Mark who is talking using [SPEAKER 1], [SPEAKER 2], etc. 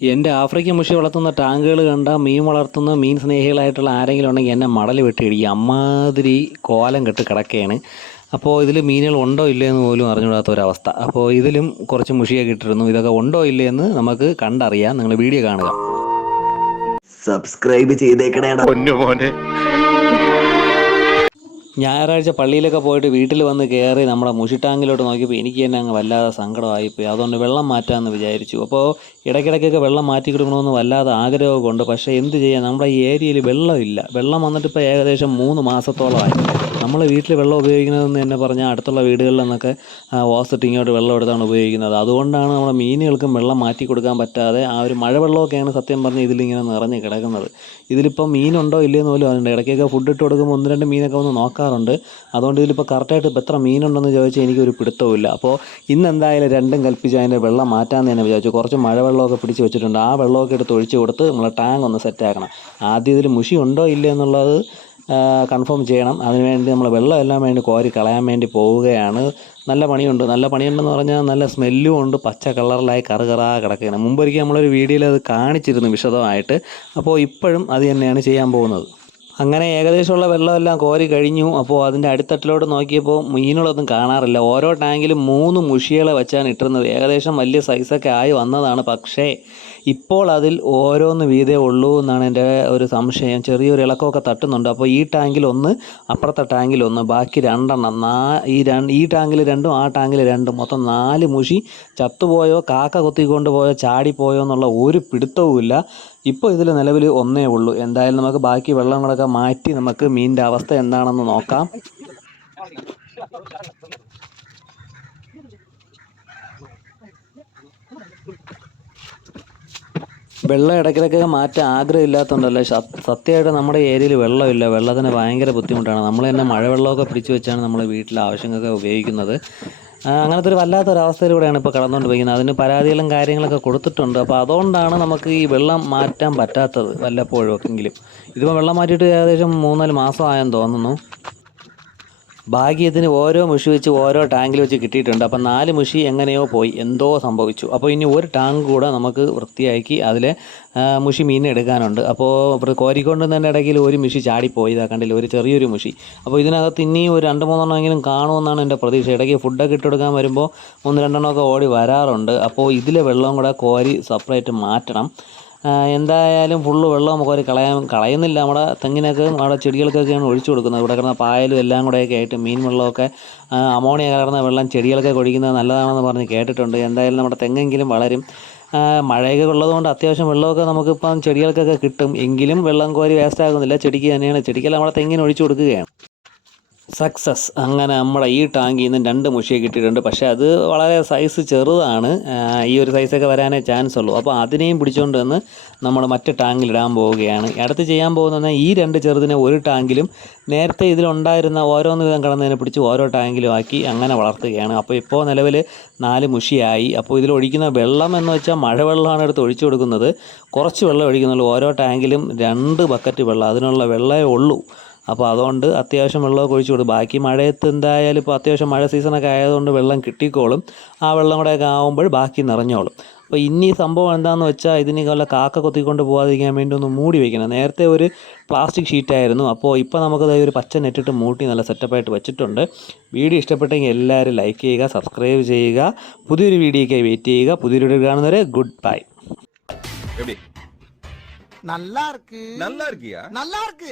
[SPEAKER 1] എന്റെ ആഫ്രിക്കൻ മുഷി വളർത്തുന്ന ടാങ്കുകൾ കണ്ട മീൻ വളർത്തുന്ന മീൻ സ്നേഹികളായിട്ടുള്ള ആരെങ്കിലും ഉണ്ടെങ്കിൽ എന്നെ മടൽ വെട്ടിയിടിക്കും. അമ്മാതിരി കോലം കെട്ട് കിടക്കുകയാണ് അപ്പോൾ ഇതിൽ മീനുകൾ ഉണ്ടോ ഇല്ലേ എന്ന് പോലും അറിഞ്ഞുകൂടാത്ത ഒരവസ്ഥ അപ്പോൾ ഇതിലും കുറച്ച് മുഷിയൊക്കെ ഇട്ടിരുന്നു. ഇതൊക്കെ ഉണ്ടോ ഇല്ലേ എന്ന് നമുക്ക് കണ്ടറിയാം. നിങ്ങൾ വീഡിയോ കാണുക.
[SPEAKER 2] സബ്സ്ക്രൈബ് ചെയ്തേക്കണേടാ.
[SPEAKER 3] പൊന്നുമോനെ.
[SPEAKER 1] ഞായറാഴ്ച പള്ളിയിലൊക്കെ പോയിട്ട് വീട്ടിൽ വന്ന് കയറി നമ്മുടെ മുഷിട്ടാങ്കിലോട്ട് നോക്കിയപ്പോൾ എനിക്ക് തന്നെ അങ്ങ് വല്ലാതെ സങ്കടമായിപ്പോയി. അതുകൊണ്ട് വെള്ളം മാറ്റാമെന്ന് വിചാരിച്ചു. അപ്പോൾ ഇടയ്ക്കിടയ്ക്കൊക്കെ വെള്ളം മാറ്റി കൊടുക്കണമെന്ന് വല്ലാതെ ആഗ്രഹമൊക്കെ ഉണ്ട്. പക്ഷേ എന്ത് ചെയ്യാം? നമ്മുടെ ഈ ഏരിയയിൽ വെള്ളമില്ല. വെള്ളം വന്നിട്ട് ഇപ്പോൾ ഏകദേശം മൂന്ന് മാസത്തോളമായി. നമ്മൾ വീട്ടിൽ വെള്ളം ഉപയോഗിക്കുന്നതെന്ന് തന്നെ പറഞ്ഞാൽ അടുത്തുള്ള വീടുകളിൽ നിന്നൊക്കെ ഓസിട്ട് ഇങ്ങോട്ട് വെള്ളം എടുത്താണ് ഉപയോഗിക്കുന്നത്. അതുകൊണ്ടാണ് നമ്മുടെ മീനുകൾക്കും വെള്ളം മാറ്റി കൊടുക്കാൻ പറ്റാതെ ആ ഒരു മഴവെള്ളമൊക്കെയാണ് സത്യം പറഞ്ഞ് ഇതിലിങ്ങനെ നിറഞ്ഞ് കിടക്കുന്നത്. ഇതിലിപ്പോൾ മീനുണ്ടോ ഇല്ലയെന്ന് പോലും അറിയണ്ട. ഇടയ്ക്കൊക്കെ ഫുഡ് ഇട്ട് കൊടുക്കുമ്പോൾ ഒന്ന് രണ്ട് മീനൊക്കെ ഒന്ന് നോക്കാറുണ്ട്. അതുകൊണ്ട് ഇതിലിപ്പോൾ കറക്റ്റായിട്ട് ഇപ്പോൾ എത്ര മീനുണ്ടെന്ന് ചോദിച്ചാൽ എനിക്കൊരു പിടുത്തവുമില്ല. അപ്പോൾ ഇന്ന് എന്തായാലും രണ്ടും കൽപ്പിച്ച് അതിന്റെ വെള്ളം മാറ്റാമെന്ന് തന്നെ വിചാരിച്ചു. കുറച്ച് മഴവെള്ളമൊക്കെ പിടിച്ച് വെച്ചിട്ടുണ്ട്. ആ വെള്ളമൊക്കെ എടുത്ത് ഒഴിച്ച് കൊടുത്ത് നമ്മളെ ടാങ്ക് ഒന്ന് സെറ്റാക്കണം ആദ്യം ഇതിൽ മുഷി ഉണ്ടോ ഇല്ലയോ എന്നുള്ളത് കൺഫേം ചെയ്യണം. അതിനുവേണ്ടി നമ്മൾ വെള്ളം എല്ലാം വേണ്ടി കോരി കളയാൻ വേണ്ടി പോവുകയാണ്. നല്ല പണിയുണ്ട്. നല്ല പണിയുണ്ടെന്ന് പറഞ്ഞാൽ നല്ല സ്മെല്ലും ഉണ്ട്. പച്ച കളറിലായി കറുകറാ കിടക്കുകയാണ്. മുമ്പൊരിക്കൽ നമ്മളൊരു വീഡിയോയിൽ അത് കാണിച്ചിരുന്നു വിശദമായിട്ട്. അപ്പോൾ ഇപ്പോഴും അത് തന്നെയാണ് ചെയ്യാൻ പോകുന്നത്. അങ്ങനെ ഏകദേശമുള്ള വെള്ളമെല്ലാം കോരി കഴിഞ്ഞു. അപ്പോൾ അതിന്റെ അടിത്തട്ടിലോട്ട് നോക്കിയപ്പോൾ മീനുകളൊന്നും കാണാറില്ല. ഓരോ ടാങ്കിലും മൂന്ന് മുഷികളെ വെച്ചാണ് ഇട്ടിരുന്നത് ഏകദേശം വലിയ സൈസൊക്കെ ആയി വന്നതാണ്. പക്ഷേ ഇപ്പോൾ അതിൽ ഓരോന്ന് വീതേ ഉള്ളൂ എന്നാണ് എന്റെ ഒരു സംശയം. ചെറിയൊരു ഇളക്കമൊക്കെ തട്ടുന്നുണ്ട്. അപ്പോൾ ഈ ടാങ്കിൽ ഒന്ന് അപ്പുറത്തെ ടാങ്കിൽ ഒന്ന് ബാക്കി രണ്ടെണ്ണം. നാ ഈ രണ്ട് ഈ ടാങ്കിൽ രണ്ടും ആ ടാങ്കിൽ രണ്ടും. മൊത്തം നാല് മുഷി ചത്തുപോയോ കാക്ക കൊത്തിക്കൊണ്ട് പോയോ ചാടിപ്പോയോ എന്നുള്ള ഒരു പിടുത്തവുമില്ല. ഇപ്പോൾ ഇതിൽ നിലവിൽ ഒന്നേ ഉള്ളൂ. എന്തായാലും നമുക്ക് ബാക്കി വെള്ളങ്ങളൊക്കെ മാറ്റി നമുക്ക് മീനിന്റെ അവസ്ഥ എന്താണെന്ന് നോക്കാം. വെള്ളം ഇടയ്ക്കിടയ്ക്കൊക്കെ മാറ്റാൻ ആഗ്രഹമില്ലാത്തതുകൊണ്ടല്ലേ സത്യമായിട്ട് നമ്മുടെ ഏരിയയിൽ വെള്ളമില്ല. വെള്ളത്തിന് ഭയങ്കര ബുദ്ധിമുട്ടാണ്. നമ്മൾ തന്നെ മഴവെള്ളമൊക്കെ പിടിച്ചു വെച്ചാണ് നമ്മൾ വീട്ടിലെ ആവശ്യങ്ങൾക്ക് ഉപയോഗിക്കുന്നത്. അങ്ങനത്തെ ഒരു വല്ലാത്ത വല്ലാത്തൊരവസ്ഥയിലൂടെയാണ് ഇപ്പോൾ കടന്നുകൊണ്ട് പോയിരിക്കുന്നത് അതിന് പരാതികളും കാര്യങ്ങളൊക്കെ കൊടുത്തിട്ടുണ്ട്. അപ്പോൾ അതുകൊണ്ടാണ് നമുക്ക് ഈ വെള്ളം മാറ്റാൻ പറ്റാത്തത് വല്ലപ്പോഴും ഒക്കെങ്കിലും ഇതിപ്പോൾ വെള്ളം മാറ്റിയിട്ട് ഏകദേശം മൂന്നാൽ മാസമായെന്ന് തോന്നുന്നു. ഭാഗ്യത്തിന് ഓരോ മുഷി വെച്ച് ഓരോ ടാങ്കിൽ വെച്ച് കിട്ടിയിട്ടുണ്ട്. അപ്പം നാല് മുഷി എങ്ങനെയോ പോയി. എന്തോ സംഭവിച്ചു. അപ്പോൾ ഇനി ഒരു ടാങ്ക് കൂടെ നമുക്ക് വൃത്തിയാക്കി അതിലെ മുഷി മീൻ എടുക്കാനുണ്ട്. അപ്പോൾ കോരിക്കൊണ്ട് തന്നെ ഇടയ്ക്കിൽ ഒരു മുഷി ചാടിപ്പോയി ഇതാ കണ്ടില്ല? ഒരു ചെറിയൊരു മുഷി. അപ്പോൾ ഇതിനകത്ത് ഇനിയും ഒരു രണ്ട് മൂന്നെണ്ണമെങ്കിലും കാണുമെന്നാണ് എന്റെ പ്രതീക്ഷ. ഇടയ്ക്ക് ഫുഡൊക്കെ ഇട്ടെടുക്കാൻ വരുമ്പോൾ ഒന്ന് രണ്ടെണ്ണമൊക്കെ ഓടി വരാറുണ്ട്. അപ്പോൾ ഇതിലെ വെള്ളം കൂടെ കോരി സെപ്പറേറ്റ് മാറ്റണം. എന്തായാലും ഫുള്ള് വെള്ളം നമുക്ക് അവർ കളയാൻ കളയുന്നില്ല. നമ്മുടെ തെങ്ങിനൊക്കെ നമ്മുടെ ചെടികൾക്കൊക്കെയാണ് ഒഴിച്ചു കൊടുക്കുന്നത്. ഇവിടെ കിടന്ന പായലും എല്ലാം കൂടെയൊക്കെ ആയിട്ട് മീൻ വെള്ളമൊക്കെ അമോണിയ കലർന്ന വെള്ളം ചെടികൾക്ക് ഒഴിക്കുന്നത് നല്ലതാണെന്ന് പറഞ്ഞ് കേട്ടിട്ടുണ്ട്. എന്തായാലും നമ്മുടെ തെങ്ങെങ്കിലും വളരും. മഴയൊക്കെ ഉള്ളതുകൊണ്ട് അത്യാവശ്യം വെള്ളമൊക്കെ നമുക്കിപ്പം ചെടികൾക്കൊക്കെ കിട്ടും. എങ്കിലും വെള്ളം കോരി വേസ്റ്റ് ആകുന്നില്ല. ചെടിക്ക് തന്നെയാണ്. ചെടിക്കെല്ലാം നമ്മുടെ തെങ്ങിന് ഒഴിച്ചു കൊടുക്കുകയാണ്. സക്സസ് അങ്ങനെ നമ്മുടെ ഈ ടാങ്കിൽ നിന്ന് രണ്ട് മുഷിയെ കിട്ടിയിട്ടുണ്ട്. പക്ഷേ അത് വളരെ സൈസ് ചെറുതാണ്. ഈ ഒരു സൈസൊക്കെ വരാനേ ചാൻസ് ഉള്ളൂ. അപ്പോൾ അതിനെയും പിടിച്ചുകൊണ്ട് വന്ന് നമ്മൾ മറ്റ് ടാങ്കിൽ ഇടാൻ പോവുകയാണ്. അടുത്ത് ചെയ്യാൻ പോകുന്ന ഈ രണ്ട് ചെറുതിനെ ഒരു ടാങ്കിലും നേരത്തെ ഇതിലുണ്ടായിരുന്ന ഓരോന്ന് വിധം കടന്നതിനെ പിടിച്ച് ഓരോ ടാങ്കിലും ആക്കി അങ്ങനെ വളർത്തുകയാണ്. അപ്പോൾ ഇപ്പോൾ നിലവിൽ നാല് മുഷിയായി. അപ്പോൾ ഇതിൽ ഒഴിക്കുന്ന വെള്ളം എന്ന് വെച്ചാൽ മഴവെള്ളമാണ് എടുത്ത് ഒഴിച്ചു കൊടുക്കുന്നത്. കുറച്ച് വെള്ളം ഒഴിക്കുന്നുള്ളൂ. ഓരോ ടാങ്കിലും രണ്ട് ബക്കറ്റ് വെള്ളം. അതിനുള്ള വെള്ളമേ ഉള്ളൂ. അപ്പോൾ അതുകൊണ്ട് അത്യാവശ്യം വെള്ളമൊക്കെ ഒഴിച്ചു കൊടുക്കും ബാക്കി മഴയത്ത് എന്തായാലും ഇപ്പോൾ അത്യാവശ്യം മഴ സീസണൊക്കെ ആയതുകൊണ്ട് വെള്ളം കിട്ടിക്കോളും ആ വെള്ളം കൂടെയൊക്കെ ആകുമ്പോൾ ബാക്കി നിറഞ്ഞോളും അപ്പോൾ ഇനി സംഭവം എന്താണെന്ന് വെച്ചാൽ ഇതിന് വല്ല കാക്ക കൊത്തിക്കൊണ്ട് പോകാതിരിക്കാൻ വേണ്ടി ഒന്ന് മൂടി വെക്കണം നേരത്തെ ഒരു പ്ലാസ്റ്റിക് ഷീറ്റായിരുന്നു അപ്പോൾ ഇപ്പോൾ നമുക്കത് ഒരു പച്ച നെറ്റിട്ട് മൂട്ടി നല്ല സെറ്റപ്പായിട്ട് വെച്ചിട്ടുണ്ട് വീഡിയോ ഇഷ്ടപ്പെട്ടെങ്കിൽ എല്ലാവരും ലൈക്ക് ചെയ്യുക സബ്സ്ക്രൈബ് ചെയ്യുക പുതിയൊരു വീഡിയോയ്ക്കായി വെയിറ്റ് ചെയ്യുക പുതിയൊരു വീഡിയോ കാണുന്നവരെ ഗുഡ് ബൈ
[SPEAKER 3] எப்படி
[SPEAKER 4] நல்லா இருக்கு
[SPEAKER 3] நல்லா இருக்கியா
[SPEAKER 4] நல்லா இருக்கு